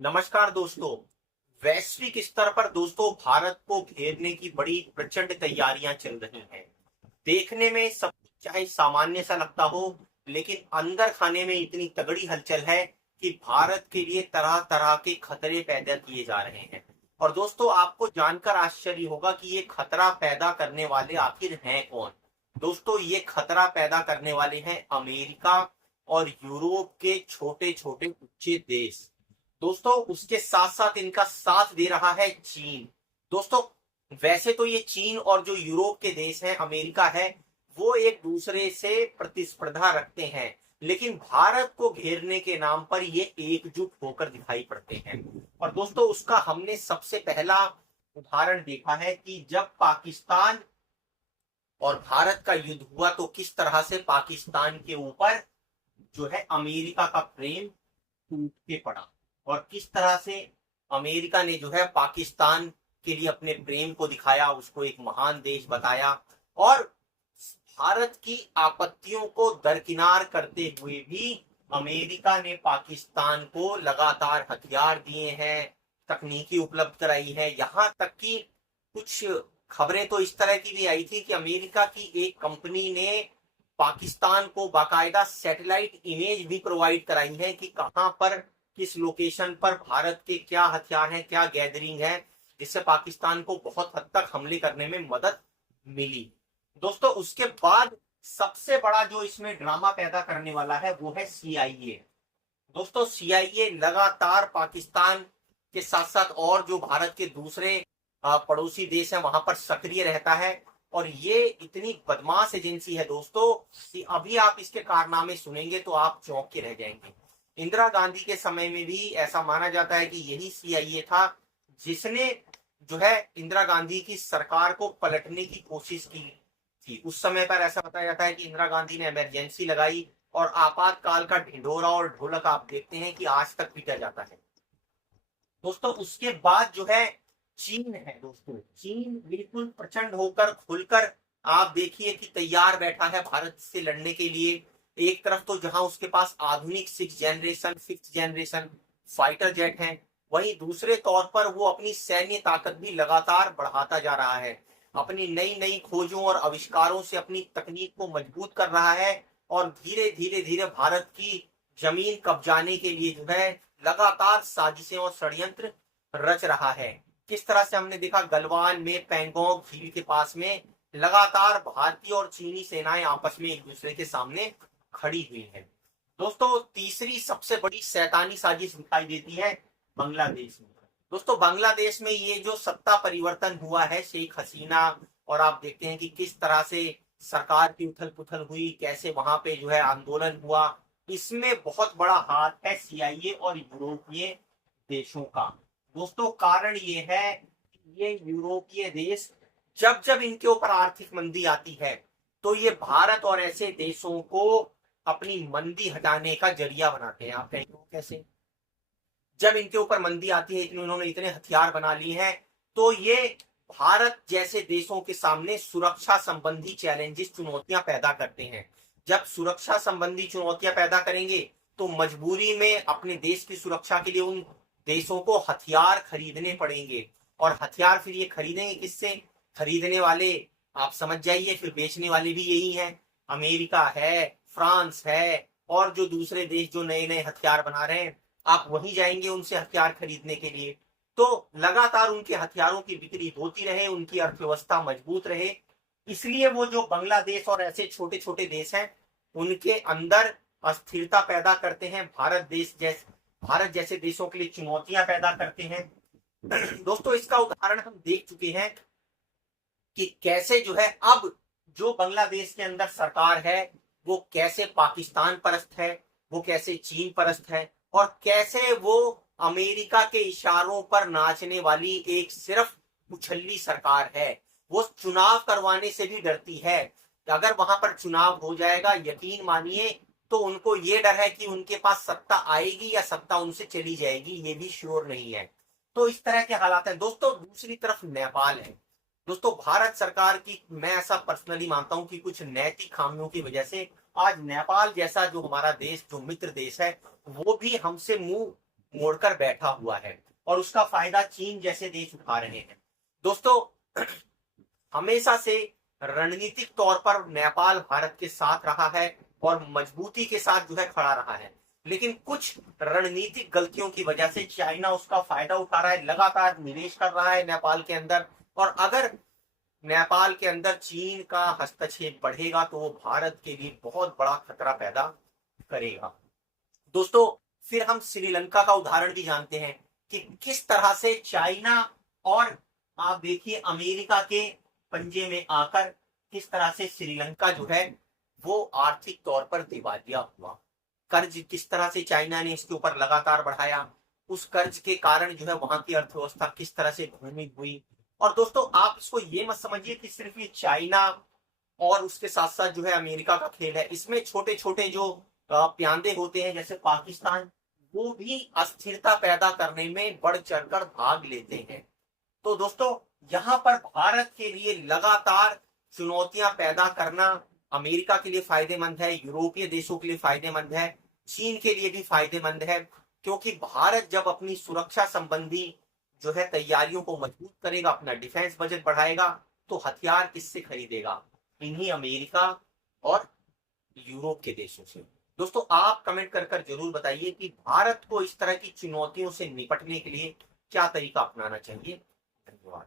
नमस्कार दोस्तों। वैश्विक स्तर पर दोस्तों भारत को घेरने की बड़ी प्रचंड तैयारियां चल रही हैं। देखने में सब कुछ चाहे सामान्य सा लगता हो, लेकिन अंदर खाने में इतनी तगड़ी हलचल है कि भारत के लिए तरह तरह के खतरे पैदा किए जा रहे हैं। और दोस्तों आपको जानकर आश्चर्य होगा कि ये खतरा पैदा करने वाले आखिर हैं कौन। दोस्तों ये खतरा पैदा करने वाले हैं अमेरिका और यूरोप के छोटे छोटे उच्चे देश। दोस्तों उसके साथ साथ इनका साथ दे रहा है चीन। दोस्तों वैसे तो ये चीन और जो यूरोप के देश हैं, अमेरिका है, वो एक दूसरे से प्रतिस्पर्धा रखते हैं, लेकिन भारत को घेरने के नाम पर ये एकजुट होकर दिखाई पड़ते हैं। और दोस्तों उसका हमने सबसे पहला उदाहरण देखा है कि जब पाकिस्तान और भारत का युद्ध हुआ तो किस तरह से पाकिस्तान के ऊपर जो है अमेरिका का प्रेम टूट के पड़ा, और किस तरह से अमेरिका ने जो है पाकिस्तान के लिए अपने प्रेम को दिखाया, उसको एक महान देश बताया, और भारत की आपत्तियों को दरकिनार करते हुए भी अमेरिका ने पाकिस्तान को लगातार हथियार दिए हैं, तकनीकी उपलब्ध कराई है। यहां तक कि कुछ खबरें तो इस तरह की भी आई थी कि अमेरिका की एक कंपनी ने पाकिस्तान को बाकायदा सैटेलाइट इमेज भी प्रोवाइड कराई है कि कहां पर, किस लोकेशन पर भारत के क्या हथियार हैं, क्या गैदरिंग है, जिससे पाकिस्तान को बहुत हद तक हमले करने में मदद मिली। दोस्तों उसके बाद सबसे बड़ा जो इसमें ड्रामा पैदा करने वाला है वो है सीआईए। दोस्तों सीआईए लगातार पाकिस्तान के साथ साथ और जो भारत के दूसरे पड़ोसी देश हैं वहां पर सक्रिय रहता है। और ये इतनी बदमाश एजेंसी है दोस्तों कि अभी आप इसके कारनामे सुनेंगे तो आप चौंक के रह जाएंगे। इंदिरा गांधी के समय में भी ऐसा माना जाता है कि यही सीआईए था जिसने जो है इंदिरा गांधी की सरकार को पलटने की कोशिश की थी। उस समय पर ऐसा बताया जाता है कि इंदिरा गांधी ने इमरजेंसी लगाई और आपातकाल का ढिंढोरा और ढोलक आप देखते हैं कि आज तक पीटा जाता है। दोस्तों उसके बाद जो है चीन है। दोस्तों चीन बिल्कुल प्रचंड होकर खुलकर आप देखिए कि तैयार बैठा है भारत से लड़ने के लिए। एक तरफ तो जहां उसके पास आधुनिक 6th generation 5th generation fighter jet हैं, वहीं दूसरे तौर पर वो अपनी सैन्य ताकत भी लगातार बढ़ाता जा रहा है, अपनी नई नई खोजों और आविष्कारों से अपनी तकनीक को मजबूत कर रहा है, और धीरे धीरे धीरे भारत की जमीन कब्जाने के लिए जो है लगातार साजिशें और षड्यंत्र रच रहा है। किस तरह से हमने देखा गलवान में पैंगोंग झील के पास में लगातार भारतीय और चीनी सेनाएं आपस में एक दूसरे के सामने खड़ी हुई है। दोस्तों तीसरी सबसे बड़ी शैतानी साजिश दिखाई देती है बांग्लादेश में। दोस्तों बांग्लादेश में ये जो सत्ता परिवर्तन हुआ है शेख हसीना, और आप देखते हैं कि किस तरह से सरकार की उथल पुथल हुई, कैसे वहां पे जो है आंदोलन हुआ, इसमें बहुत बड़ा हाथ है सीआईए और यूरोपीय देशों का। दोस्तों कारण ये है कि ये यूरोपीय देश जब जब इनके ऊपर आर्थिक मंदी आती है तो ये भारत और ऐसे देशों को अपनी मंदी हटाने का जरिया बनाते हैं। आप कहेंगे कैसे? जब इनके ऊपर मंदी आती है, इन्होंने इतने हथियार बना लिए हैं, तो ये भारत जैसे देशों के सामने सुरक्षा संबंधी चैलेंजेस, चुनौतियां पैदा करते हैं। जब सुरक्षा संबंधी चुनौतियां पैदा करेंगे तो मजबूरी में अपने देश की सुरक्षा के लिए उन देशों को हथियार खरीदने पड़ेंगे। और हथियार फिर ये खरीदेंगे किससे? खरीदने वाले आप समझ जाइए, फिर बेचने वाले भी यही हैं। अमेरिका है, फ्रांस है, और जो दूसरे देश जो नए नए हथियार बना रहे हैं, आप वहीं जाएंगे उनसे हथियार खरीदने के लिए। तो लगातार उनके हथियारों की बिक्री होती रहे, उनकी अर्थव्यवस्था मजबूत रहे, इसलिए वो जो बांग्लादेश और ऐसे छोटे छोटे देश हैं उनके अंदर अस्थिरता पैदा करते हैं। भारत जैसे देशों के लिए चुनौतियां पैदा करते हैं। दोस्तों इसका उदाहरण हम देख चुके हैं कि कैसे जो है अब जो बांग्लादेश के अंदर सरकार है वो कैसे पाकिस्तान परस्त है, वो कैसे चीन परस्त है, और कैसे वो अमेरिका के इशारों पर नाचने वाली एक सिर्फ उछल्ली सरकार है। वो चुनाव करवाने से भी डरती है। अगर वहां पर चुनाव हो जाएगा, यकीन मानिए, तो उनको ये डर है कि उनके पास सत्ता आएगी या सत्ता उनसे चली जाएगी, ये भी श्योर नहीं है। तो इस तरह के हालात हैं। दोस्तों दूसरी तरफ नेपाल है। दोस्तों भारत सरकार की, मैं ऐसा पर्सनली मानता हूं कि कुछ नैतिक खामियों की वजह से आज नेपाल जैसा जो हमारा देश, जो मित्र देश है, वो भी हमसे मुंह मोड़कर बैठा हुआ है और उसका फायदा चीन जैसे देश उठा रहे हैं। दोस्तों, हमेशा से रणनीतिक तौर पर नेपाल भारत के साथ रहा है और मजबूती के साथ जो है खड़ा रहा है, लेकिन कुछ रणनीतिक गलतियों की वजह से चाइना उसका फायदा उठा रहा है, लगातार निवेश कर रहा है नेपाल के अंदर। और अगर नेपाल के अंदर चीन का हस्तक्षेप बढ़ेगा तो वो भारत के लिए बहुत बड़ा खतरा पैदा करेगा। दोस्तों, फिर हम श्रीलंका का उदाहरण भी जानते हैं कि किस तरह से चाइना और आप देखिए अमेरिका के पंजे में आकर किस तरह से श्रीलंका जो है वो आर्थिक तौर पर दिवालिया हुआ। कर्ज किस तरह से चाइना ने इसके ऊपर लगातार बढ़ाया, उस कर्ज के कारण जो है वहां की अर्थव्यवस्था किस तरह से भ्रमित हुई। और दोस्तों, आप इसको ये मत समझिए कि सिर्फ ये चाइना और उसके साथ साथ जो है अमेरिका का खेल है। इसमें छोटे छोटे जो प्यांदे होते हैं जैसे पाकिस्तान, वो भी अस्थिरता पैदा करने में बढ़ चढ़कर भाग लेते हैं। तो दोस्तों, यहाँ पर भारत के लिए लगातार चुनौतियां पैदा करना अमेरिका के लिए फायदेमंद है, यूरोपीय देशों के लिए फायदेमंद है, चीन के लिए भी फायदेमंद है। क्योंकि भारत जब अपनी सुरक्षा संबंधी जो है तैयारियों को मजबूत करेगा, अपना डिफेंस बजट बढ़ाएगा, तो हथियार किससे खरीदेगा? इन्हीं अमेरिका और यूरोप के देशों से। दोस्तों, आप कमेंट कर कर जरूर बताइए कि भारत को इस तरह की चुनौतियों से निपटने के लिए क्या तरीका अपनाना चाहिए। धन्यवाद।